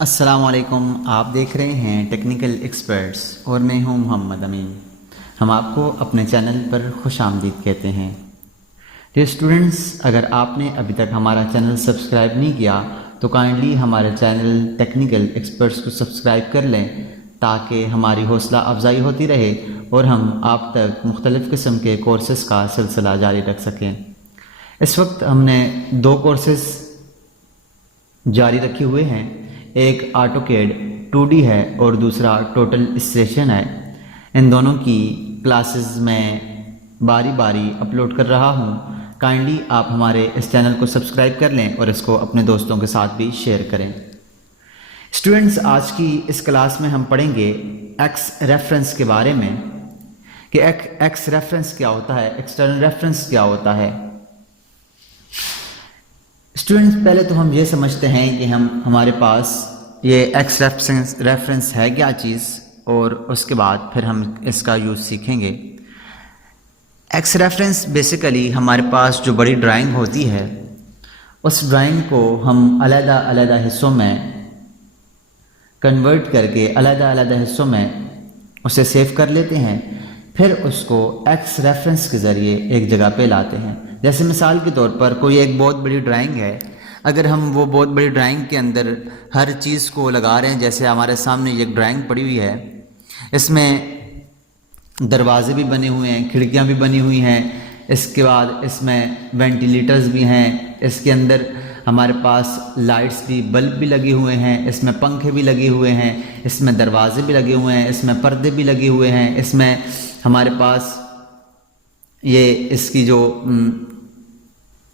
अस्सलामुअलैकुम। आप देख रहे हैं टेक्निकल एक्सपर्ट्स और मैं हूं मोहम्मद अमीन। हम आपको अपने चैनल पर खुशामदीद कहते हैं। डियर स्टूडेंट्स, अगर आपने अभी तक हमारा चैनल सब्सक्राइब नहीं किया तो काइंडली हमारे चैनल टेक्निकल एक्सपर्ट्स को सब्सक्राइब कर लें ताकि हमारी हौसला अफजाई होती रहे और हम आप तक मुख्तलिफ़ किस्म के कोर्सेज़ का सिलसिला जारी रख सकें। इस वक्त हमने दो कोर्सेज़ जारी रखे हुए हैं। एक ऑटोकैड 2D है और दूसरा टोटल स्टेशन है। इन दोनों की क्लासेस मैं बारी बारी अपलोड कर रहा हूँ। काइंडली आप हमारे इस चैनल को सब्सक्राइब कर लें और इसको अपने दोस्तों के साथ भी शेयर करें। स्टूडेंट्स, आज की इस क्लास में हम पढ़ेंगे एक्स रेफरेंस के बारे में कि एक्स रेफरेंस क्या होता है, एक्सटर्नल रेफरेंस क्या होता है। स्टूडेंट्स, पहले तो हम ये समझते हैं कि हमारे पास ये एक्स रेफरेंस है क्या चीज़, और उसके बाद फिर हम इसका यूज़ सीखेंगे। एक्स रेफरेंस बेसिकली हमारे पास जो बड़ी ड्राइंग होती है उस ड्राइंग को हम अलग अलग हिस्सों में कन्वर्ट करके अलग अलग हिस्सों में उसे सेव कर लेते हैं, फिर उसको एक्स रेफरेंस के ज़रिए एक जगह पे लाते हैं। जैसे मिसाल के तौर पर कोई एक बहुत बड़ी ड्राइंग है, अगर हम वो बहुत बड़ी ड्राइंग के अंदर हर चीज़ को लगा रहे हैं, जैसे हमारे सामने एक ड्राइंग पड़ी हुई है, इसमें दरवाजे भी बने हुए हैं, खिड़कियां भी बनी हुई हैं, इसके बाद इसमें वेंटिलेटर्स भी हैं, इसके अंदर हमारे पास लाइट्स भी, बल्ब भी लगे हुए हैं, इसमें पंखे भी लगे हुए हैं, इसमें दरवाजे भी लगे हुए हैं, इसमें पर्दे भी लगे हुए हैं, इसमें हमारे पास ये इसकी जो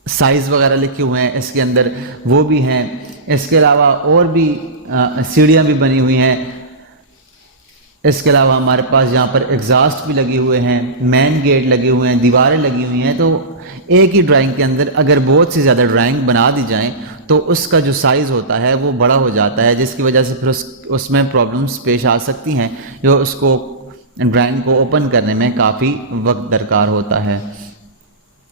साइज़ वगैरह लिखे हुए हैं इसके अंदर वो भी हैं। इसके अलावा और भी सीढ़ियाँ भी बनी हुई हैं। इसके अलावा हमारे पास यहाँ पर एग्जॉस्ट भी लगे हुए हैं, मेन गेट लगे हुए हैं, दीवारें लगी हुई हैं। तो एक ही ड्राइंग के अंदर अगर बहुत सी ज़्यादा ड्राइंग बना दी जाएं तो उसका जो साइज़ होता है वो बड़ा हो जाता है, जिसकी वजह से फिर उसमें प्रॉब्लम्स पेश आ सकती हैं, जो उसको ड्राइंग को ओपन करने में काफ़ी वक्त दरकार होता है।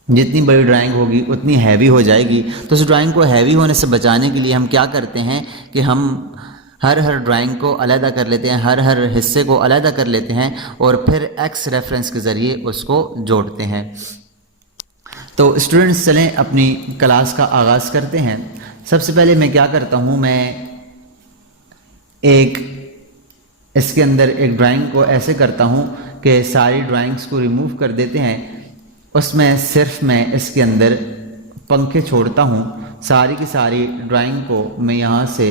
जितनी बड़ी ड्राइंग होगी उतनी हैवी हो जाएगी। तो उस ड्राइंग को हैवी होने से बचाने के लिए हम क्या करते हैं कि हम हर ड्राइंग को अलग कर लेते हैं, हर हिस्से को अलग कर लेते हैं और फिर एक्स रेफरेंस के ज़रिए उसको जोड़ते हैं। तो स्टूडेंट्स, चलें अपनी क्लास का आगाज़ करते हैं। सबसे पहले मैं क्या करता हूँ, मैं इसके अंदर एक ड्राइंग को ऐसे करता हूँ कि सारी ड्राइंग्स को रिमूव कर देते हैं। उसमें सिर्फ मैं इसके अंदर पंखे छोड़ता हूँ, सारी की सारी ड्राइंग को मैं यहाँ से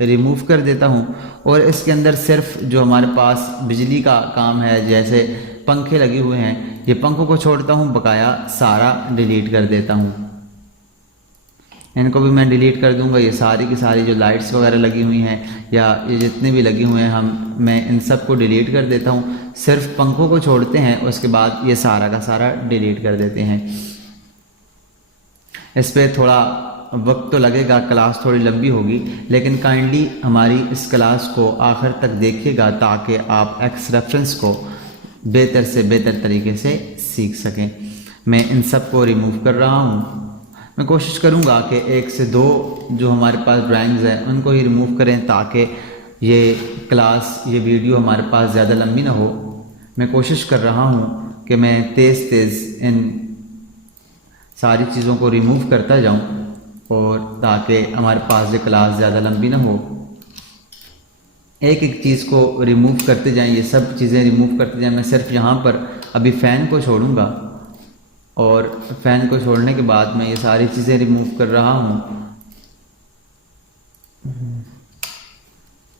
रिमूव कर देता हूँ और इसके अंदर सिर्फ जो हमारे पास बिजली का काम है, जैसे पंखे लगे हुए हैं, ये पंखों को छोड़ता हूँ, बकाया सारा डिलीट कर देता हूँ। इनको भी मैं डिलीट कर दूंगा। ये सारी की सारी जो लाइट्स वगैरह लगी हुई हैं या ये जितने भी लगे हुए हैं मैं इन सब को डिलीट कर देता हूँ। सिर्फ पंखों को छोड़ते हैं, उसके बाद ये सारा का सारा डिलीट कर देते हैं। इस पर थोड़ा वक्त तो लगेगा, क्लास थोड़ी लंबी होगी, लेकिन काइंडली हमारी इस क्लास को आखिर तक देखिएगा ताकि आप एक्स रेफरेंस को बेहतर से बेहतर तरीके से सीख सकें। मैं इन सब को रिमूव कर रहा हूँ। मैं कोशिश करूँगा कि 1 से 2 जो हमारे पास ड्राइंग्स हैं उनको ही रिमूव करें ताकि ये क्लास, ये वीडियो हमारे पास ज़्यादा लंबी ना हो। मैं कोशिश कर रहा हूँ कि मैं तेज़ इन सारी चीज़ों को रिमूव करता जाऊँ और ताकि हमारे पास ये क्लास ज़्यादा लंबी ना हो। एक एक चीज़ को रिमूव करते जाएं, ये सब चीज़ें रिमूव करते जाएं। मैं सिर्फ यहाँ पर अभी फ़ैन को छोड़ूंगा और फ़ैन को छोड़ने के बाद मैं ये सारी चीज़ें रिमूव कर रहा हूँ।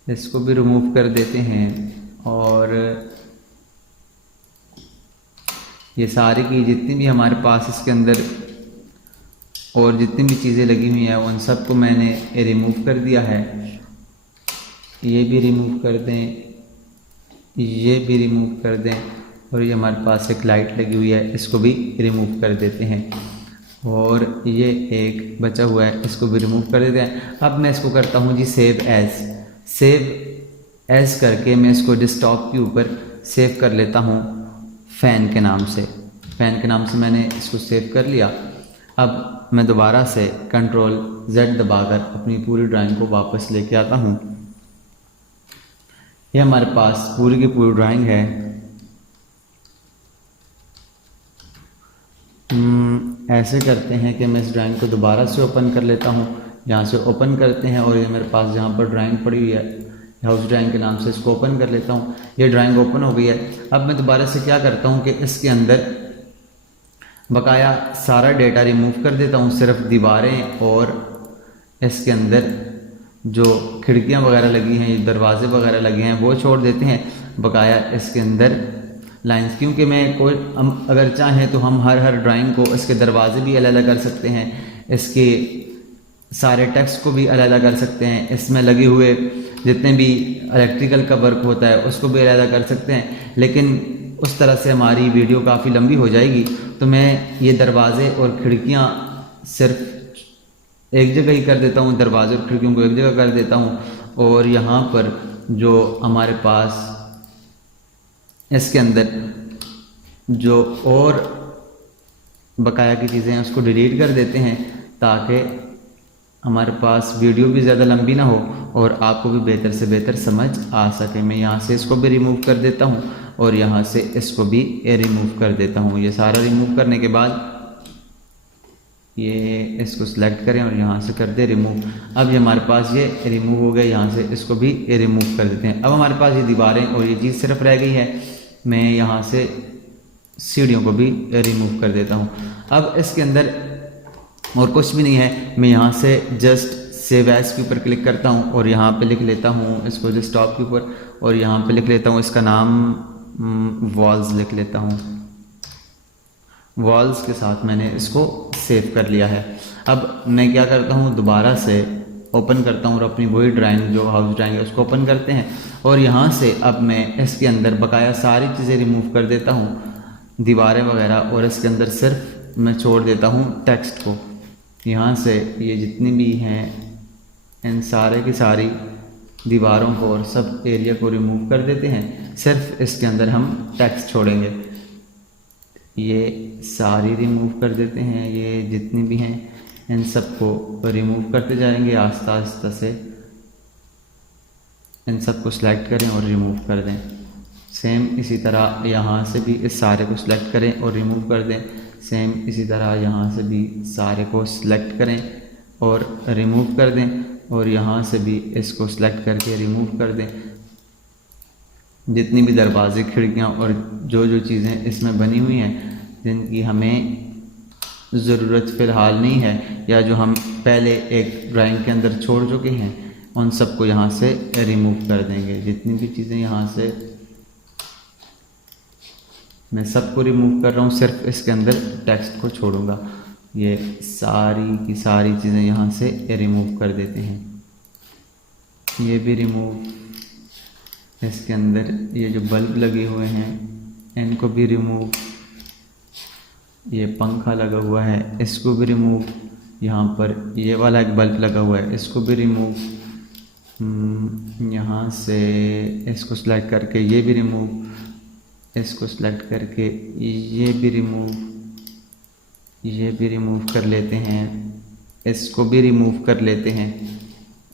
इसको भी रिमूव कर देते हैं और ये सारी की जितनी भी हमारे पास इसके अंदर और जितनी भी चीज़ें लगी हुई हैं उन सबको मैंने रिमूव कर दिया है। ये भी रिमूव कर दें, ये भी रिमूव कर दें और ये हमारे पास एक लाइट लगी हुई है, इसको भी रिमूव कर देते हैं और ये एक बचा हुआ है, इसको भी रिमूव कर देते हैं। अब मैं इसको करता हूँ जी सेव एज़ करके मैं इसको डेस्कटॉप के ऊपर सेव कर लेता हूँ फ़ैन के नाम से। फ़ैन के नाम से मैंने इसको सेव कर लिया। अब मैं दोबारा से Ctrl Z दबाकर अपनी पूरी ड्राइंग को वापस लेके आता हूँ। ये हमारे पास पूरी की पूरी ड्राइंग है। ऐसे करते हैं कि मैं इस ड्राइंग को दोबारा से ओपन कर लेता हूँ। यहाँ से ओपन करते हैं और ये मेरे पास जहाँ पर ड्राइंग पड़ी हुई है हाउस ड्राइंग के नाम से, इसको ओपन कर लेता हूँ। ये ड्राइंग ओपन हो गई है। अब मैं दोबारा से क्या करता हूँ कि इसके अंदर बकाया सारा डेटा रिमूव कर देता हूँ, सिर्फ दीवारें और इसके अंदर जो खिड़कियाँ वगैरह लगी हैं, दरवाजे वगैरह लगे हैं वो छोड़ देते हैं। बकाया इसके अंदर लाइंस, क्योंकि मैं कोई हम अगर चाहें तो हम हर ड्राइंग को इसके दरवाजे भी अलग अलग कर सकते हैं, इसके सारे टेक्स्ट को भी अलग अलग कर सकते हैं, इसमें लगे हुए जितने भी इलेक्ट्रिकल का वर्क होता है उसको भी अलग अलग कर सकते हैं। लेकिन उस तरह से हमारी वीडियो काफ़ी लंबी हो जाएगी, तो मैं ये दरवाजे और खिड़कियाँ सिर्फ एक जगह ही कर देता हूँ, दरवाजे और खिड़कियों को एक जगह कर देता हूँ। और यहाँ पर जो हमारे पास इसके अंदर जो और बकाया की चीज़ें हैं उसको डिलीट कर देते हैं, ताकि हमारे पास वीडियो भी ज़्यादा लंबी ना हो और आपको भी बेहतर से बेहतर समझ आ सके। मैं यहाँ से इसको भी रिमूव कर देता हूँ और यहाँ से इसको भी रिमूव कर देता हूँ। ये सारा रिमूव करने के बाद ये इसको सिलेक्ट करें और यहाँ से कर दे रिमूव। अब ये हमारे पास ये रिमूव हो गया, यहाँ से इसको भी रिमूव कर देते हैं। अब हमारे पास ये दीवारें और ये चीज़ सिर्फ रह गई है। मैं यहाँ से सीढ़ियों को भी रिमूव कर देता हूँ। अब इसके अंदर और कुछ भी नहीं है। मैं यहाँ से जस्ट सेव एज के ऊपर क्लिक करता हूँ और यहाँ पे लिख लेता हूँ इसको जस्ट टॉप के ऊपर, और यहाँ पे लिख लेता हूँ इसका नाम वॉल्स लिख लेता हूँ। वॉल्स के साथ मैंने इसको सेव कर लिया है। अब मैं क्या करता हूँ, दोबारा से ओपन करता हूँ और अपनी वही ड्राइंग जो हाउस ड्राइंग है उसको ओपन करते हैं और यहाँ से अब मैं इसके अंदर बकाया सारी चीज़ें रिमूव कर देता हूँ, दीवारें वगैरह, और इसके अंदर सिर्फ मैं छोड़ देता हूँ टेक्स्ट को। यहाँ से ये जितनी भी हैं इन सारे की सारी दीवारों को और सब एरिया को रिमूव कर देते हैं, सिर्फ इसके अंदर हम टेक्स्ट छोड़ेंगे। ये सारी रिमूव कर देते हैं, ये जितनी भी हैं इन सब को रिमूव करते जाएंगे आस्ता आस्ता से। इन सब को सिलेक्ट करें और रिमूव कर दें। सेम इसी तरह यहाँ से भी इस सारे को सिलेक्ट करें और रिमूव कर दें। सेम इसी तरह यहाँ से भी सारे को सिलेक्ट करें और रिमूव कर दें, और यहाँ से भी इसको सिलेक्ट करके रिमूव कर दें। जितनी भी दरवाजे, खिड़कियाँ और जो जो चीज़ें इसमें बनी हुई हैं जिनकी हमें ज़रूरत फ़िलहाल नहीं है या जो हम पहले एक ड्राइंग के अंदर छोड़ चुके हैं, उन सबको यहाँ से रिमूव कर देंगे। जितनी भी चीज़ें यहाँ से मैं सबको रिमूव कर रहा हूँ, सिर्फ इसके अंदर टेक्स्ट को छोड़ूंगा। ये सारी की सारी चीज़ें यहाँ से रिमूव कर देते हैं। ये भी रिमूव। इसके अंदर ये जो बल्ब लगे हुए हैं इनको भी रिमूव। ये पंखा लगा हुआ है इसको भी रिमूव। यहाँ पर ये वाला एक बल्ब लगा हुआ है इसको भी रिमूव। यहाँ से इसको सिलेक्ट करके ये भी रिमूव, इसको सिलेक्ट करके ये भी रिमूव, ये भी रिमूव कर लेते हैं, इसको भी रिमूव कर लेते हैं।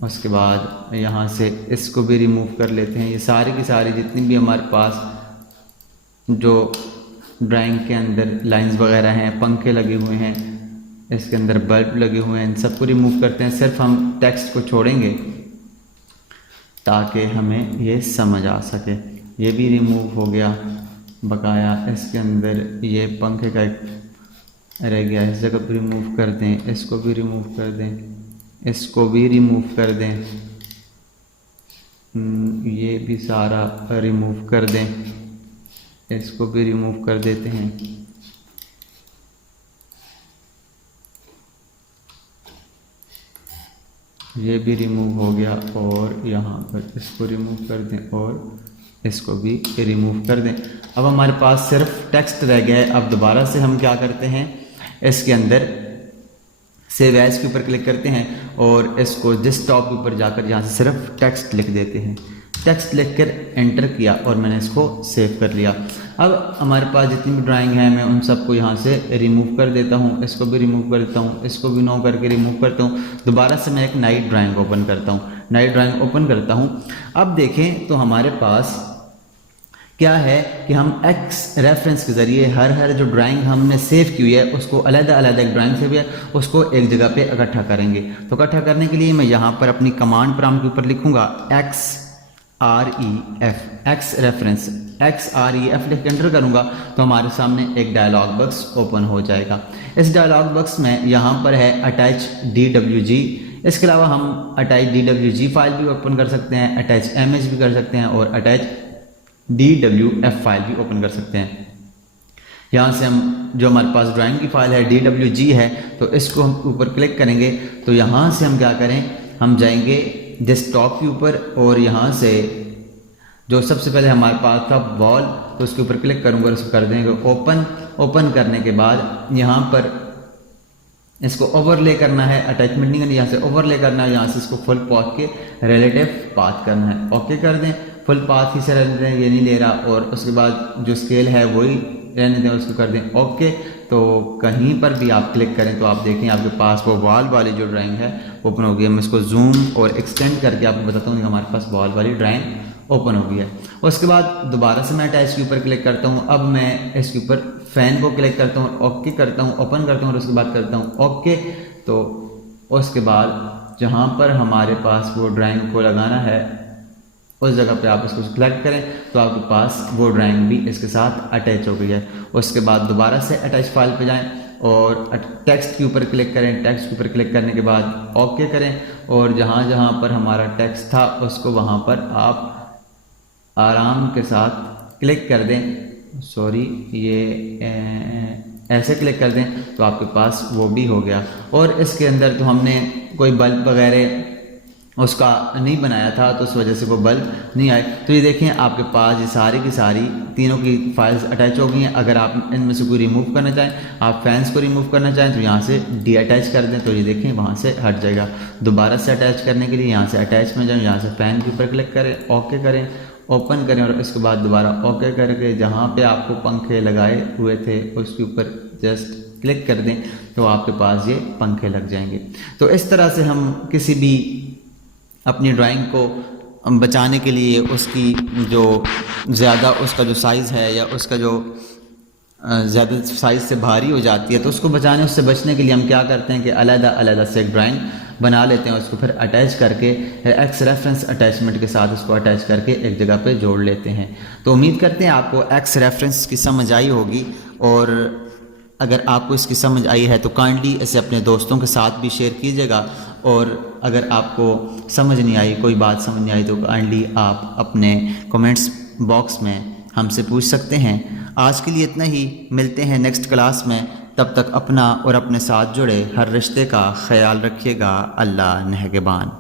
उसके बाद यहाँ से इसको भी रिमूव कर लेते हैं। ये सारी की सारी जितनी भी हमारे पास जो ड्राइंग के अंदर लाइंस वगैरह हैं, पंखे लगे हुए हैं, इसके अंदर बल्ब लगे हुए हैं, इन सबको रिमूव करते हैं। सिर्फ हम टेक्स्ट को छोड़ेंगे ताकि हमें ये समझ आ सके। ये भी रिमूव हो गया। बकाया इसके अंदर ये पंखे का एक रह गया, इस जगह भी रिमूव कर दें, इसको भी रिमूव कर दें, इसको भी रिमूव कर दें, ये भी सारा रिमूव कर दें, इसको भी रिमूव कर देते हैं। ये भी रिमूव हो गया और यहाँ पर इसको रिमूव कर दें और इसको भी रिमूव कर दें। अब हमारे पास सिर्फ टेक्स्ट रह गया है। अब दोबारा से हम क्या करते हैं, इसके अंदर सेव एज के ऊपर क्लिक करते हैं और इसको जिस टॉप के ऊपर जाकर यहाँ से सिर्फ टेक्स्ट लिख देते हैं। टेक्स्ट लिखकर एंटर किया और मैंने इसको सेव कर लिया। अब हमारे पास जितनी भी ड्राइंग है मैं उन सबको यहाँ से रिमूव कर देता हूँ, इसको भी रिमूव कर देता हूँ, इसको भी नो करके रिमूव करता हूँ। दोबारा से मैं एक नई ड्राइंग ओपन करता हूँ। नई ड्राइंग ओपन करता हूँ। अब देखें तो हमारे पास क्या है कि हम एक्स रेफरेंस के ज़रिए हर जो ड्राइंग हमने सेव की हुई है उसको अलग एक ड्राइंग सेव है उसको एक जगह पे इकट्ठा करेंगे। तो इकट्ठा करने के लिए मैं यहाँ पर अपनी कमांड प्रॉम्प्ट के ऊपर लिखूँगा XREF एक्स रेफरेंस, XREF लिख के एंटर करूँगा तो हमारे सामने एक डायलॉग बॉक्स ओपन हो जाएगा। इस डायलॉग बॉक्स में यहाँ पर है अटैच DWG। इसके अलावा हम अटैच DWG फाइल भी ओपन कर सकते हैं, अटैच इमेज भी कर सकते हैं और अटैच DWF फाइल भी ओपन कर सकते हैं। यहाँ से हम जो हमारे पास ड्राइंग की फाइल है DWG है तो इसको हम ऊपर क्लिक करेंगे तो यहाँ से हम क्या करें, हम जाएंगे डेस्कटॉप के ऊपर और यहाँ से जो सबसे पहले हमारे पास था वॉल तो उसके ऊपर क्लिक करूँगा और इसको कर देंगे ओपन। ओपन करने के बाद यहाँ पर इसको ओवरले करना है, अटैचमेंट नहीं करनी, यहाँ से ओवरले करना है, यहाँ से इसको फुल पाथ के रिलेटिव पाथ करना है। ओके कर दें, फुल पाथ ही से रहने दें, ये नहीं ले रहा, और उसके बाद जो स्केल है वही रहने दें, उसको कर दें ओके। तो कहीं पर भी आप क्लिक करें तो आप देखें आपके पास वो वॉल वाली जो ड्राइंग है ओपन हो गई है। मैं इसको जूम और एक्सटेंड करके आपको बताता हूँ कि हमारे पास वॉल वाली ड्राइंग ओपन हो गई है। उसके बाद दोबारा से मैं अटैच के ऊपर क्लिक करता हूँ। अब मैं इसके ऊपर फैन को क्लिक करता हूँ, ओके करता हूँ, ओपन करता हूँ और उसके बाद करता हूँ ओके। तो उसके बाद जहाँ पर हमारे पास वो ड्राइंग को लगाना है उस जगह पे आप इसको सेलेक्ट करें तो आपके पास वो ड्राइंग भी इसके साथ अटैच हो गई है। उसके बाद दोबारा से अटैच फाइल पे जाएं और टेक्स्ट के ऊपर क्लिक करें। टेक्स्ट के ऊपर क्लिक करने के बाद ओके करें और जहाँ जहाँ पर हमारा टेक्स्ट था उसको वहाँ पर आप आराम के साथ क्लिक कर दें। सॉरी, ये ऐसे क्लिक कर दें तो आपके पास वो भी हो गया। और इसके अंदर तो हमने कोई बल्ब वगैरह उसका नहीं बनाया था तो उस वजह से वो बल्ब नहीं आए। तो ये देखें आपके पास ये सारी की सारी तीनों की फाइल्स अटैच हो गई हैं। अगर आप इनमें से कोई रिमूव करना चाहें, आप फैंस को रिमूव करना चाहें तो यहाँ से डी अटैच कर दें तो ये देखें वहाँ से हट जाएगा। दोबारा से अटैच करने के लिए यहाँ से अटैच में जाएं, यहाँ से फैन के ऊपर क्लिक करें, ओके करें, ओपन करें और इसके बाद दोबारा ओके करके जहाँ पे आपको पंखे लगाए हुए थे उसके ऊपर जस्ट क्लिक कर दें तो आपके पास ये पंखे लग जाएंगे। तो इस तरह से हम किसी भी अपनी ड्राइंग को बचाने के लिए उसकी जो ज़्यादा उसका जो साइज़ है या उसका जो ज़्यादा साइज़ से भारी हो जाती है तो उसको बचाने उससे बचने के लिए हम क्या करते हैं कि अलग से एक ड्राइंग बना लेते हैं, उसको फिर अटैच करके एक्स रेफरेंस अटैचमेंट के साथ उसको अटैच करके एक जगह पे जोड़ लेते हैं। तो उम्मीद करते हैं आपको एक्स रेफरेंस की समझ आई होगी, और अगर आपको इसकी समझ आई है तो काइंडली इसे अपने दोस्तों के साथ भी शेयर कीजिएगा। और अगर आपको समझ नहीं आई, कोई बात समझ नहीं आई तो काइंडली आप अपने कमेंट्स बॉक्स में हमसे पूछ सकते हैं। आज के लिए इतना ही, मिलते हैं नेक्स्ट क्लास में। तब तक अपना और अपने साथ जुड़े हर रिश्ते का ख्याल रखिएगा। अल्लाह नेहगबान।